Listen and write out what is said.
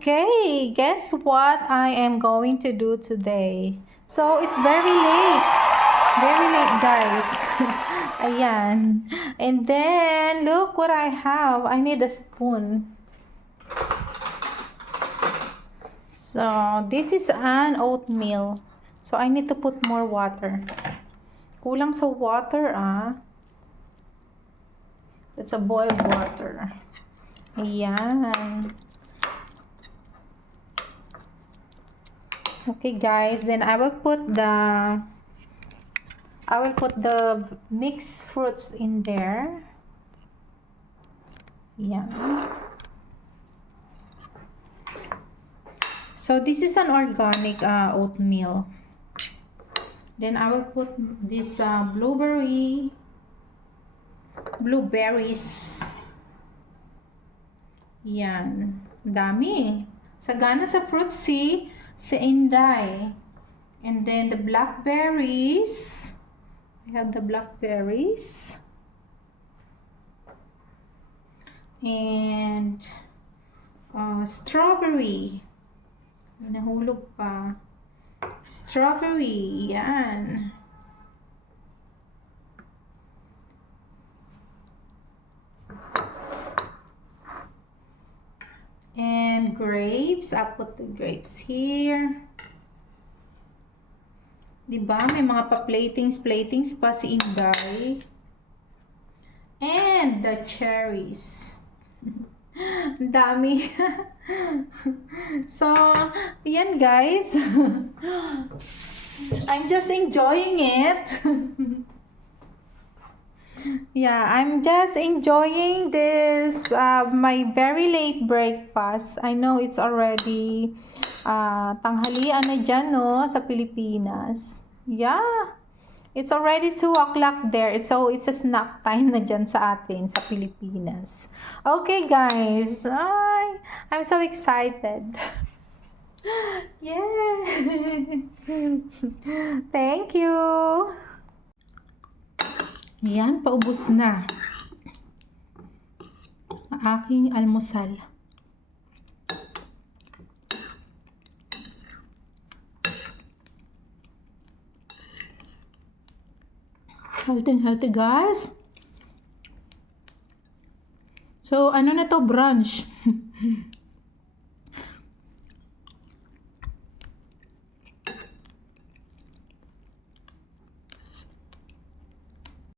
Okay, guess what I am going to do today? So, it's very late. Very late, guys. Ayan. And then, look what I have. I need a spoon. So, this is an oatmeal. So, I need to put more water. Kulang sa water, ah. It's a boiled water. Ayan. Okay, guys. Then, I will put the mixed fruits in there. Yeah. So this is an organic oatmeal. Then I will put this blueberries. Yan. Dami. Sagana sa fruits si Inday. And then the blackberries. I have the blackberries. And strawberry. May nahulog pa. Strawberry. Yan. And grapes. I'll put the grapes here. Diba? May mga pa-platings pa si Inday. And the cherries. Dami. So, yan guys. I'm just enjoying it. Yeah, I'm just enjoying this my very late breakfast. I know it's already tanghalian na dyan, no, sa Pilipinas. Yeah. It's already 2 o'clock there. So, it's a snack time na dyan sa atin, sa Pilipinas. Okay, guys. I'm so excited. Yeah. Thank you. Yan, paubos na ang aking almusal. Healthy, guys. So, ano na to, brunch.